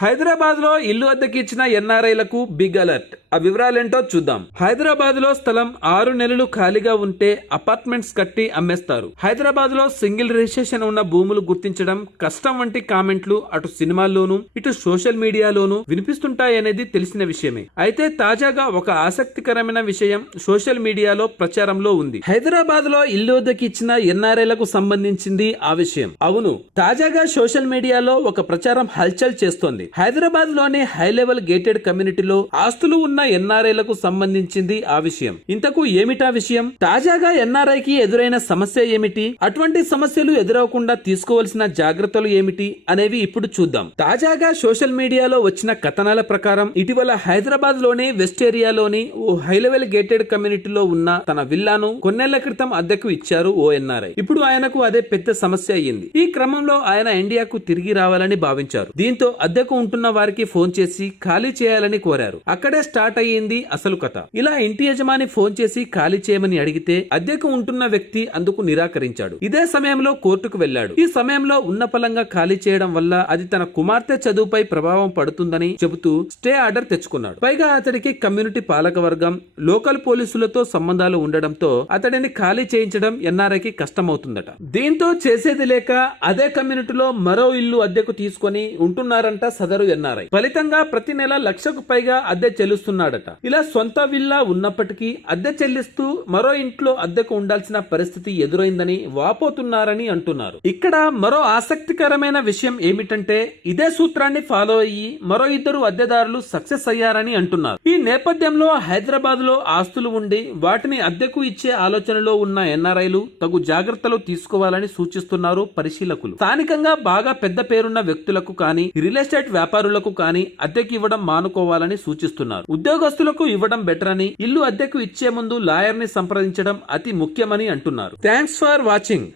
హైదరాబాద్ లో ఇల్లు అద్దెకి ఇచ్చిన ఎన్ఆర్ఐలకు బిగ్ అలర్ట్. ఆ వివరాలేంటో చూద్దాం. హైదరాబాద్ లో స్థలం 6 నెలలు ఖాళీగా ఉంటే అపార్ట్మెంట్స్ కట్టి అమ్మేస్తారు. హైదరాబాద్ లో సింగిల్ రిజిస్ట్రేషన్ ఉన్న భూములు గుర్తించడం కష్టం వంటి కామెంట్లు అటు సినిమాల్లోనూ ఇటు సోషల్ మీడియాలోనూ వినిపిస్తుంటాయనేది తెలిసిన విషయమే. అయితే తాజాగా ఒక ఆసక్తికరమైన విషయం సోషల్ మీడియాలో ప్రచారంలో ఉంది. హైదరాబాద్ లో ఇల్లు అద్దెకి ఇచ్చిన ఎన్ఆర్ఐలకు సంబంధించింది ఆ విషయం. అవును, తాజాగా సోషల్ మీడియాలో ఒక ప్రచారం హల్చల్ చేస్తోంది. హైదరాబాద్ లోని హై లెవెల్ గేటెడ్ కమ్యూనిటీలో ఆస్తులు ఉన్న ఎన్ఆర్ఐలకు సంబంధించింది ఆ విషయం. ఇంతకు ఏమిటా విషయం? తాజాగా ఎన్ఆర్ఐకి ఎదురైన సమస్య ఏమిటి, అటువంటి సమస్యలు ఎదురవకుండా తీసుకోవాల్సిన జాగ్రత్తలు ఏమిటి అనేవి ఇప్పుడు చూద్దాం. తాజాగా సోషల్ మీడియాలో వచ్చిన కథనాల ప్రకారం ఇటీవల హైదరాబాద్ లోని వెస్ట్ ఏరియాలోని ఓ హై లెవెల్ గేటెడ్ కమ్యూనిటీలో ఉన్న తన విల్లాను కొన్నేళ్ల క్రితం అద్దెకు ఇచ్చారు ఓ ఎన్ఆర్ఐ. ఇప్పుడు ఆయనకు అదే పెద్ద సమస్య అయ్యింది. ఈ క్రమంలో ఆయన ఇండియాకు తిరిగి రావాలని భావించారు. దీంతో అద్దెకు ఉంటున్న వారికి ఫోన్ చేసి ఖాళీ చేయాలని కోరారు. అక్కడే స్టార్ట్ అయ్యింది అసలు కథ. ఇలా ఇంటి యజమాని ఫోన్ చేసి ఖాళీ చేయమని అడిగితే అద్దెకు ఉంటున్న వ్యక్తి అందుకు నిరాకరించాడు. ఇదే సమయంలో కోర్టుకు వెళ్లాడు. ఈ సమయంలో ఉన్నపలంగా ఖాళీ చేయడం వల్ల అది తన కుమార్తె చదువుపై ప్రభావం పడుతుందని చెబుతూ స్టే ఆర్డర్ తెచ్చుకున్నాడు. పైగా అతడికి కమ్యూనిటీ పాలకవర్గం, లోకల్ పోలీసులతో సంబంధాలు ఉండడంతో అతడిని ఖాళీ చేయించడం ఎన్ఆర్ఐకి కష్టమవుతుందట. దీంతో చేసేది లేక అదే కమ్యూనిటీలో మరో ఇల్లు అద్దెకు తీసుకొని ఉంటున్నారంట సదరు ఎన్ఆర్ఐ. ఫలితంగా ప్రతి నెల 1,00,000కు పైగా అద్దె చెల్లిస్తున్నాడట. ఇలా సొంత విల్లా ఉన్నప్పటికీ అద్దె చెల్లిస్తూ మరో ఇంట్లో అద్దెకు ఉండాల్సిన పరిస్థితి ఎదురైందని వాపోతున్నారని అంటున్నారు. ఇక్కడ మరో ఆసక్తికరమైన విషయం ఏమిటంటే ఇదే సూత్రాన్ని ఫాలో అయ్యి మరో 2 అద్దెదారులు సక్సెస్ అయ్యారని అంటున్నారు. ఈ నేపథ్యంలో హైదరాబాద్ లో ఆస్తులు ఉండి వాటిని అద్దెకు ఇచ్చే ఆలోచనలో ఉన్న ఎన్ఆర్ఐలు తగు జాగ్రత్తలు తీసుకోవాలని సూచిస్తున్నారు పరిశీలకులు. స్థానికంగా బాగా పెద్ద పేరున్న వ్యక్తులకు కానీ రియల్ ఎస్టేట్ వ్యాపారులకు కానీ అద్దెకు ఇవ్వడం మానుకోవాలని సూచిస్తున్నారు. ఉద్యోగస్తులకు ఇవ్వడం బెటర్ అని, ఇల్లు అద్దెకు ఇచ్చే ముందు లాయర్ ని సంప్రదించడం అతి ముఖ్యమని అంటున్నారు. Thanks for watching.